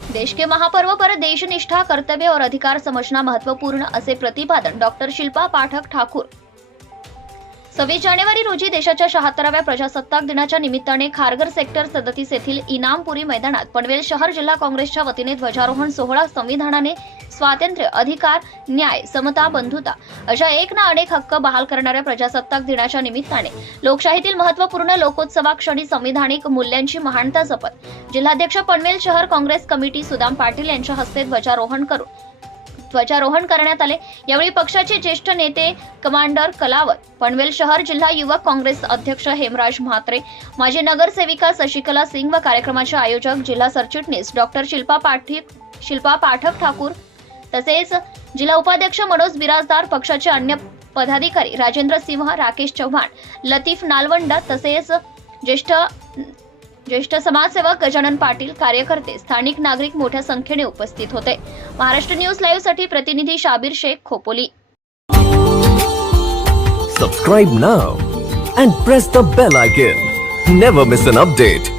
देश के महापर्व पर देशनिष्ठा कर्तव्य और अधिकार समझना महत्त्वपूर्ण असे प्रतिपादन डॉक्टर शिल्पा पाठक ठाकूर। सव्वीस जानेवारी रोजी देशाच्या शहात्तराव्या प्रजासत्ताक दिनाच्या निमित्ताने खारघर सेक्टर सदतीस येथील इनामपुरी मैदानात पनवेल शहर जिल्हा काँग्रेसच्या वतीने ध्वजारोहण सोहळा संविधानाने स्वातंत्र्य अधिकार न्याय समता बंधुता अशा एक ना अनेक हक्क बहाल करणाऱ्या प्रजासत्ताक दिनाच्या निमित्ताने लोकशाहीतील महत्त्वपूर्ण लोकोत्सवाक्षणी संविधानिक मूल्यांची महानता जपत जिल्हाध्यक्ष पनवेल शहर काँग्रेस कमिटी सुदाम पाटील यांच्या हस्ते ध्वजारोहण करून ध्वजारोहण करण्यात आले. यावेळी पक्षाचे ज्येष्ठ नेते कमांडर कलावत पनवेल शहर जिल्हा युवक काँग्रेस अध्यक्ष हेमराज म्हात्रे माजी नगरसेविका शशिकला सिंग व कार्यक्रमाचे आयोजक जिल्हा सरचिटणीस डॉक्टर शिल्पा पाठक शिल्पा पाठक ठाकूर तसेच जिल्हा उपाध्यक्ष मनोज बिराजदार पक्षाचे अन्य पदाधिकारी राजेंद्र सिंह राकेश चव्हाण लतीफ नालवंडा तसेच ज्येष्ठ ज्येष्ठ समाजसेवक गजानन पाटील कार्यकर्ते स्थानिक नागरिक मोठ्या संख्येने उपस्थित होते. महाराष्ट्र न्यूज लाईव्हसाठी प्रतिनिधी Shabir Shaikh Khopoli. Subscribe now and press the bell icon never miss an update